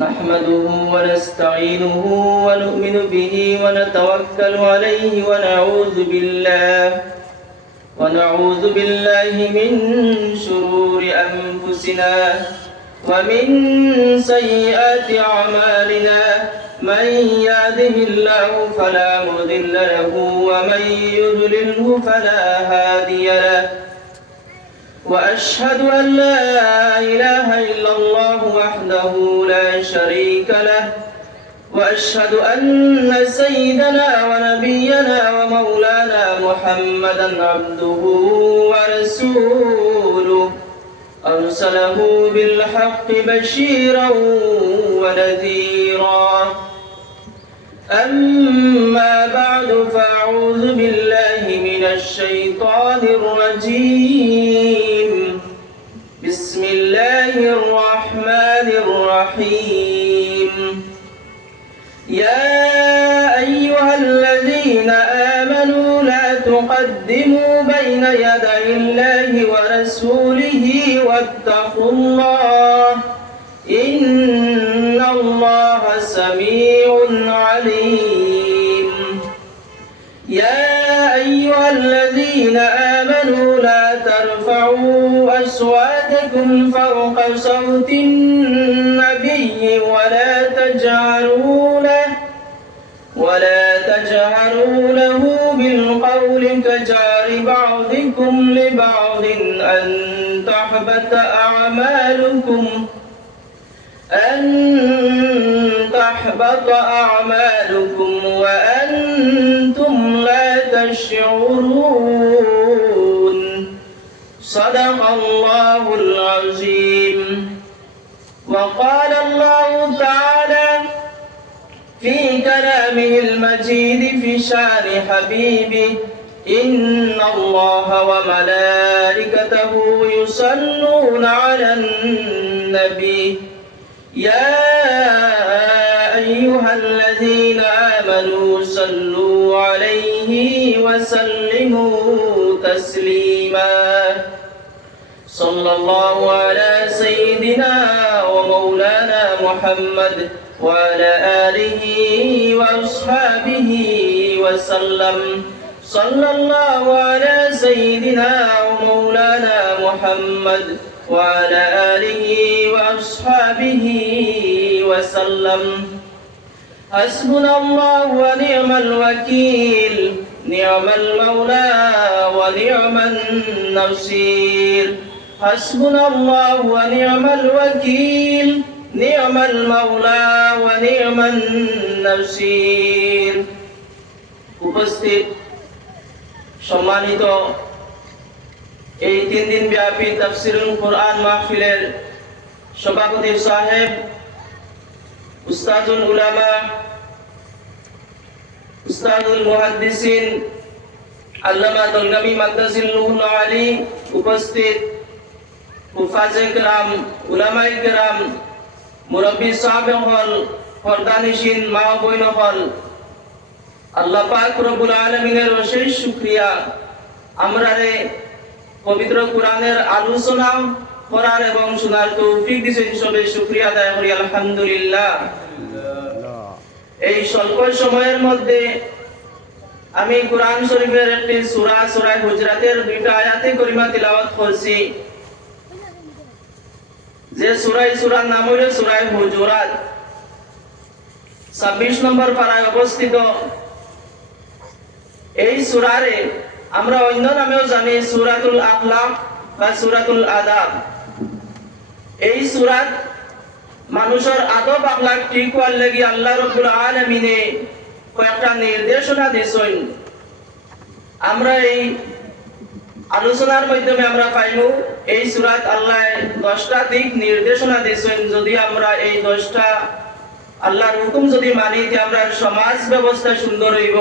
نحمده ونستعينه ونؤمن به ونتوكل عليه ونعوذ بالله من شرور أنفسنا ومن سيئات أعمالنا من يهده الله فلا مضل له ومن يضلله فلا هادي له وأشهد أن لا إله إلا الله وحده لا شريك له وأشهد أن سيدنا ونبينا ومولانا محمدا عبده ورسوله أرسله بالحق بشيرا ونذيرا أما بعد فأعوذ بالله من الشيطان الرجيم بسم الله الرحمن الرحيم يا أيها الذين آمنوا لا تقدموا بين يدي الله ورسوله واتقوا الله إن الله سميع عليم يا أيها الذين آمنوا لا ترفعوا أصواتكم فوق صوت النبي ولا تجهروا له بالقول كجهر بعضكم لبعض أن تحبط أعمالكم وأنتم لا تشعرون صدق الله العظيم. وقال الله تعالى في كلامه المجيد في شان حبيبه إن الله وملائكته يصلون على النبي يا أيها الذين آمنوا صلوا عليه وسلموا تسليما صلى الله على سيدنا ومولانا محمد وعلى آله وأصحابه وسلم صلى الله على سيدنا ومولانا محمد وعلى آله وأصحابه وسلم حسبنا الله ونعم الوكيل نعم المولى ونعم النصير حسبنا الله ونعم الوكيل نعم المولى ونعم النصير। উপস্থিত সম্মানিত এই 3 দিন ব্যাপী তাফসীরুল কোরআন মাহফিলের সভাপতি সাহেব উস্তাদুল উলামা উস্তাদুল মুহাদ্দিসিন আল্লামা দলগামী মাদ্রাসিল আলী, উপস্থিত হুফাজে কেরাম, উলামায়ে কেরাম, মুরব্বী সাহেব হল, পর্দানিশীন মা বোন হল, আল্লাহ পাক রব্বুল আলামিনের অশেষ শুকরিয়া আমরা পবিত্র কোরআনের আলোচনা করার এবং শোনার তৌফিক দিয়েছেন। সবে শুকরিয়া আদায় করি আলহামদুলিল্লাহ। এই স্বল্প সময়ের মধ্যে আমি কোরআন শরীফের একটি সূরা সূরা হুজরাতের 2টা আয়াতে কারিমা তিলাওয়াত করছি। যে সূরার নাম হলো সূরা হুজুরাত, 26 নম্বর পারায় অবস্থিত। এই সূরারে আমরা অন্য নামেও জানি সূরাতুল আখলাক বা সূরাতুল আদাব। এই সূরাত মানুষের আদব আখলাক ঠিক করার লাগি আল্লাহ রাব্বুল আলামিনে কয়েকটা নির্দেশনা দিয়েছেন। আমরা এই আলোচনার মাধ্যমে আমরা পাইমু এই সূরাত আল্লাহ 10টা দিক নির্দেশনা দিয়েছেন। যদি আমরা এই 10টা আল্লাহর হুকুম যদি মানি, তে আমরা সমাজ ব্যবস্থা সুন্দর হইব,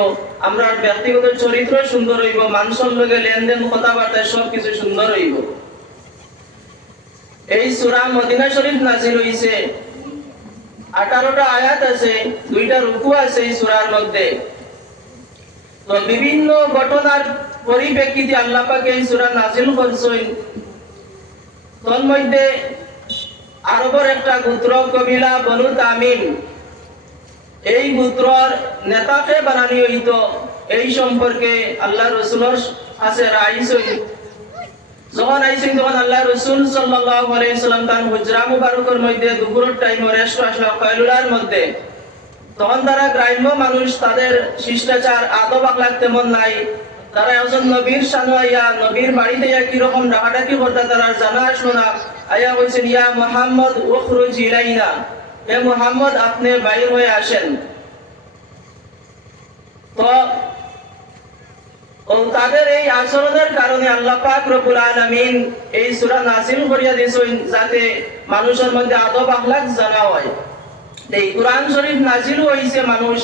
আমরা ব্যক্তিগত চরিত্র সুন্দর হইব, মানুষের লগে লেনদেন কথাবার্তা সবকিছু সুন্দর হইব। এই সূরা মদিনা শরীফ নাযিল হইছে, 18টা আয়াত আছে, 2টা রুকু আছে এই সূরার মধ্যে। তো বিভিন্ন ঘটনার পরিপ্রেক্ষিতে আল্লাহ পাক এই সূরা নাযিল করেছেন। তন্মধ্যে আরবের একটা গোত্র কবিলা বনু তামিম, এই গোত্রর নেতাকে বানানি হইত। এই সম্পর্কে আল্লাহ রসুলের কাছে আইসই। যখন আইসই তখন আল্লাহ রসুল সাল্লাল্লাহু আলাইহি সাল্লাম তার হুজরা মুবারকের মধ্যে দুপুরের টাইমে রেস্ট আসলো কয়লুলার মধ্যে। তখন তারা গ্রাম্য মানুষ, তাদের শিষ্টাচার আদব আখলাক তেমন নাই। তারা একজন নবীর সামনে আইয়া নবীর বাড়িতে কিরকম ডাকাডাকি করতে তারা জানা আসলো না। আইয়া বলছেন, ইয়া মুহাম্মদ উখরুজ ইলাইনা, হে মুহাম্মদ আপনি বাইর হয়ে আসেন। তো তাদের এই আচরণের কারণে আল্লাহ পাক রব্বুল আলামিন এই সূরা নাযিল করিয়া দিয়েছেন যাতে মানুষের মধ্যে আদব আখলাক জানা হয়। এই কোরআন শরীফ নাযিল হইছে মানুষ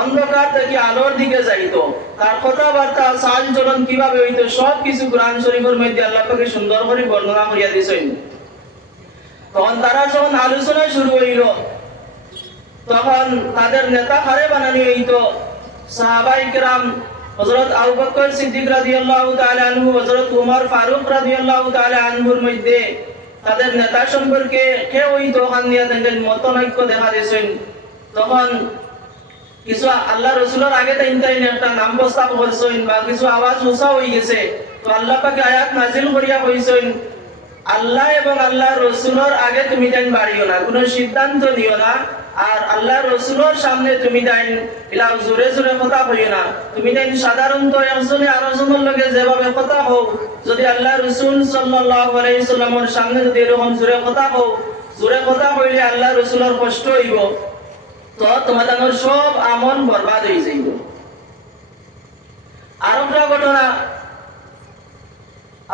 অন্ধকার থেকে আলোর দিকে যাইতো, তার কথাবার্তা চাল চলন কিভাবে হইতো সব কিছু কোরআন শরীফের মধ্যে আল্লাহ পাকে সুন্দর করে বর্ণনা করিয়া দিয়েছেন। তখন তারা যখন আলোচনা শুরু হইল, তখন তাদের নেতা কারে বানানি হইতো? সাহাবায়ে কেরাম হযরত আবু বকর সিদ্দিক রাদিয়াল্লাহু তাআলা আনহু, হযরত ওমর ফারুক রাদিয়াল্লাহু তাআলা আনহুর মধ্যে তাদের নেতা সম্পর্কে কে হইতো খানিয়া তাদের মতনৈক্য দেখা দিয়েছেন। তখন কিছু আল্লাহ রসুলের আগে তাই একটা নাম প্রস্তাব করছেন বা কিছু আওয়াজ উঁচা হয়ে গেছে। তো আল্লাহ পাকে আয়াত নাজিল করিয়া কইছেন, আল্লাহ এবং আল্লাহ রসুলের আগে তুমি তাই বাড়িও না, কোনো সিদ্ধান্ত নিও না। আর আল্লাহ রসুলের সামনে তুমি তাই ইলা জোরে জোরে কথা কইও না। তুমি তাই সাধারণত একজনে আরেকজনের লগে যেভাবে কথা হোক, যদি আল্লাহ রসুল সাল্লাল্লাহু আলাইহি সাল্লামের সামনে যদি এরকম জোরে কথা হোক, জোরে কথা কইলে আল্লাহ রসুলের কষ্ট হইব, তো তোমাদের সব আমল বরবাদ হয়ে যাইব। আর একটা ঘটনা,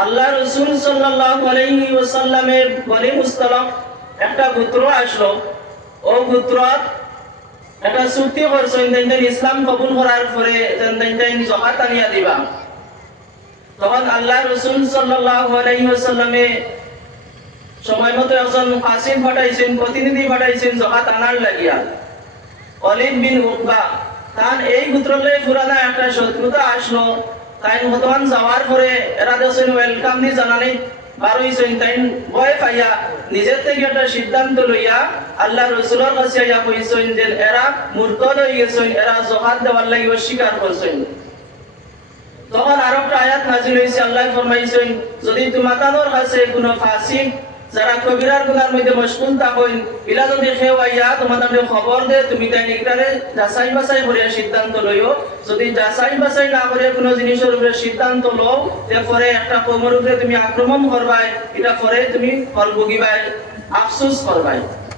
আল্লাহ রসুল সাল্লাল্লাহু আলাইহি ওয়াসাল্লামের বনি মুস্তালাক একটা গোত্র আসলো। ও গোত্রত একটা চুক্তি করছেন, ইসলাম কবুল করার পরে যাকাত আনিয়া দিবা। তখন আল্লাহ রসুল সাল্লাল্লাহু আলাইহি ওয়াসাল্লামে সময় মতো একজন কাসিম পাঠাইছেন, প্রতিনিধি পাঠাইছেন যাকাত আনার লাগিয়া। ওয়ালিদ বিন উকবা তান এই গোত্রলে পুরানা একটা শত্রুতা আসলো। তাই বর্তমান যাওয়ার পরে এরা দেশেন ওয়েলকাম দি জানানি বার হইছেন। তাই ভয় পাইয়া নিজের থেকে একটা সিদ্ধান্ত লইয়া আল্লাহ রসুলের কাছে আইয়া কইছেন যে এরা মুরতাদ হয়ে গেছেন, এরা যাকাত দেওয়ার লাগি অস্বীকার করছেন। তখন আরো একটা আয়াত নাযিল হইছে, আল্লাহ ফরমাইছেন, যদি তোমাদের কাছে কোনো ফাসিক যারা কবিরার গুনার মধ্যে মশগুল থাকেন, ইলা যদি কেউ আইয়া তোমাদের খবর দে, তুমি তাই নিকটারে যাচাই বাছাই করিয়া সিদ্ধান্ত লইও। যদি যাচাই বাছাই না করে কোনো জিনিসের উপরে সিদ্ধান্ত লও, পরে একটা কৌমের উপরে তুমি আক্রমণ করবাই, এটা পরে তুমি ফল ভুগিবাই, আফসোস করবাই।